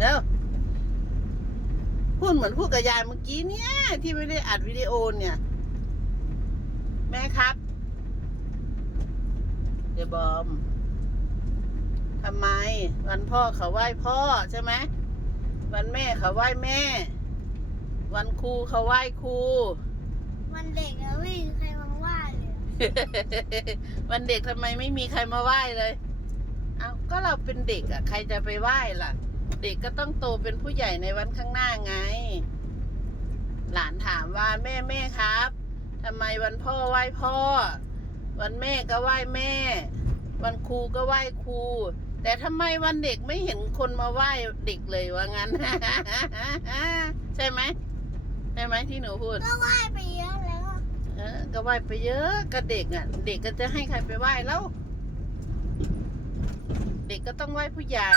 แล้วพูดเหมือนพูดกับยายเมื่อกี้เนี่ย ที่ไม่ได้อัดวิดีโอเนี่ย แม่ครับ เดี๋ยวบอมทำไม วันพ่อเขาไหว้พ่อใช่ไหมวันแม่เขาไหว้แม่ วันครูเขาไหว้ครูมันเด็กอะไม่มีใครมาว่าเลยวันเด็กทำไมไม่มีใครมาไหว้เลย เอาก็เราเป็นเด็กอะใครจะไปไหว้ล่ะ เด็กก็ต้องโตเป็นผู้ใหญ่ในวันข้างหน้าไง หลานถามว่าแม่แม่ครับทำไมวันพ่อไหว้พ่อ วันแม่ก็ไหว้แม่ วันครูก็ไหว้ครูแต่ทำไมวันเด็กไม่เห็นคนมาไหว้เด็กเลยว่างั้น ใช่ไหมใช่ไหมที่หนูพูด ก็ไหว่าไปเยอะแล้วเออก็ไหว้ไปเยอะก็เด็กอะ เด็กก็จะให้ใครไปไหว้แล้ว เด็กก็ต้องไหว้ผู้ใหญ่